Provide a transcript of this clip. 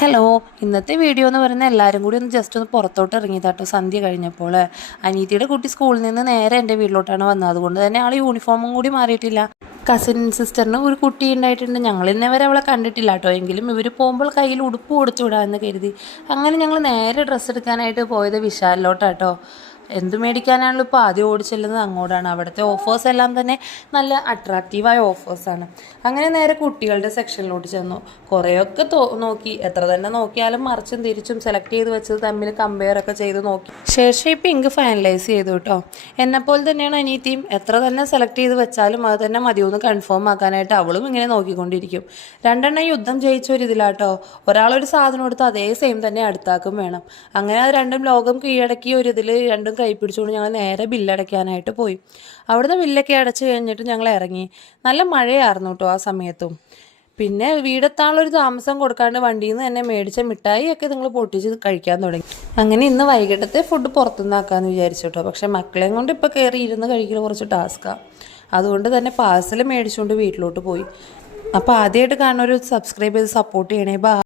Hello, ഇന്നത്തെ video എന്ന് പറയുന്നത് എല്ലാവരും കൂടി ജസ്റ്റ് ഒന്ന് പുറത്തോട്ട് ഇറങ്ങിയതാട്ടോ. സന്ധ്യ കഴിഞ്ഞപ്പോൾ അനീതിയുടെ കുട്ടി സ്കൂളിൽ നിന്ന് നേരെ എൻ്റെ വീട്ടിലോട്ടാണ് വന്നത്. അതുകൊണ്ട് തന്നെ ആൾ യൂണിഫോമും കൂടി മാറിയിട്ടില്ല. കസിൻ സിസ്റ്ററിന് ഒരു കുട്ടി ഉണ്ടായിട്ടുണ്ട്. ഞങ്ങൾ ഇന്നേ വരെ അവളെ കണ്ടിട്ടില്ല കേട്ടോ. എങ്കിലും ഇവർ പോകുമ്പോൾ കയ്യിൽ ഉടുപ്പ് കൊടുത്തു വിടാമെന്ന് കരുതി അങ്ങനെ ഞങ്ങൾ നേരെ ഡ്രസ്സ് എടുക്കാനായിട്ട് പോയത് വിശാലിലോട്ടാട്ടോ. എന്ത് മേടിക്കാനാണല്ലോ ഇപ്പോൾ ആദ്യം ഓടിച്ചെല്ലുന്നത് അങ്ങോട്ടാണ്. അവിടുത്തെ ഓഫേഴ്സ് എല്ലാം തന്നെ നല്ല അട്രാക്റ്റീവായ ഓഫേഴ്സാണ്. അങ്ങനെ നേരെ കുട്ടികളുടെ സെക്ഷനിലോട്ട് ചെന്നു. കുറേയൊക്കെ നോക്കി, എത്ര തന്നെ നോക്കിയാലും മറിച്ചും തിരിച്ചും സെലക്ട് ചെയ്ത് വെച്ചത് തമ്മിൽ കമ്പയർ ഒക്കെ ചെയ്ത് നോക്കി ശേഷം ഈ പിങ്ക് ഫൈനലൈസ് ചെയ്തു കേട്ടോ. എന്നെപ്പോലെ തന്നെയാണ് അനീതിയും. എത്ര തന്നെ സെലക്ട് ചെയ്ത് വെച്ചാലും അത് തന്നെ മതിയൊന്ന് കൺഫേം ആക്കാനായിട്ട് അവളും ഇങ്ങനെ നോക്കിക്കൊണ്ടിരിക്കും. രണ്ടെണ്ണം യുദ്ധം ജയിച്ച ഒരു ഇതിലാട്ടോ. ഒരാളൊരു സാധനം എടുത്ത് അതേ സെയിം തന്നെ അടുത്താക്കും വേണം. അങ്ങനെ അത് രണ്ടും ലോകം കീഴടക്കിയ ഒരു ഇതിൽ രണ്ടും കൈ പിടിച്ചുകൊണ്ട് ഞങ്ങൾ നേരെ ബില്ലടയ്ക്കാനായിട്ട് പോയി. അവിടുന്ന് ബില്ലൊക്കെ അടച്ച് കഴിഞ്ഞിട്ട് ഞങ്ങൾ ഇറങ്ങി. നല്ല മഴയായിരുന്നു കേട്ടോ ആ സമയത്തും. പിന്നെ വീടെത്താനുള്ളൊരു താമസം കൊടുക്കാണ്ട് വണ്ടിയിൽ നിന്ന് തന്നെ മേടിച്ച മിഠായിയൊക്കെ നിങ്ങൾ പൊട്ടിച്ച് കഴിക്കാൻ തുടങ്ങി. അങ്ങനെ ഇന്ന് വൈകിട്ടത്തെ ഫുഡ് പുറത്തുനിന്നാക്കാമെന്ന് വിചാരിച്ചു കേട്ടോ. പക്ഷേ മക്കളെയും കൊണ്ട് ഇപ്പോൾ കയറി ഇരുന്ന് കഴിക്കൽ കുറച്ച് ടാസ്ക്കാണ്. അതുകൊണ്ട് തന്നെ പാഴ്സൽ മേടിച്ചുകൊണ്ട് വീട്ടിലോട്ട് പോയി. അപ്പോൾ ആദ്യമായിട്ട് കാണുന്നൊരു സബ്സ്ക്രൈബ് ചെയ്ത് സപ്പോർട്ട് ചെയ്യണേ.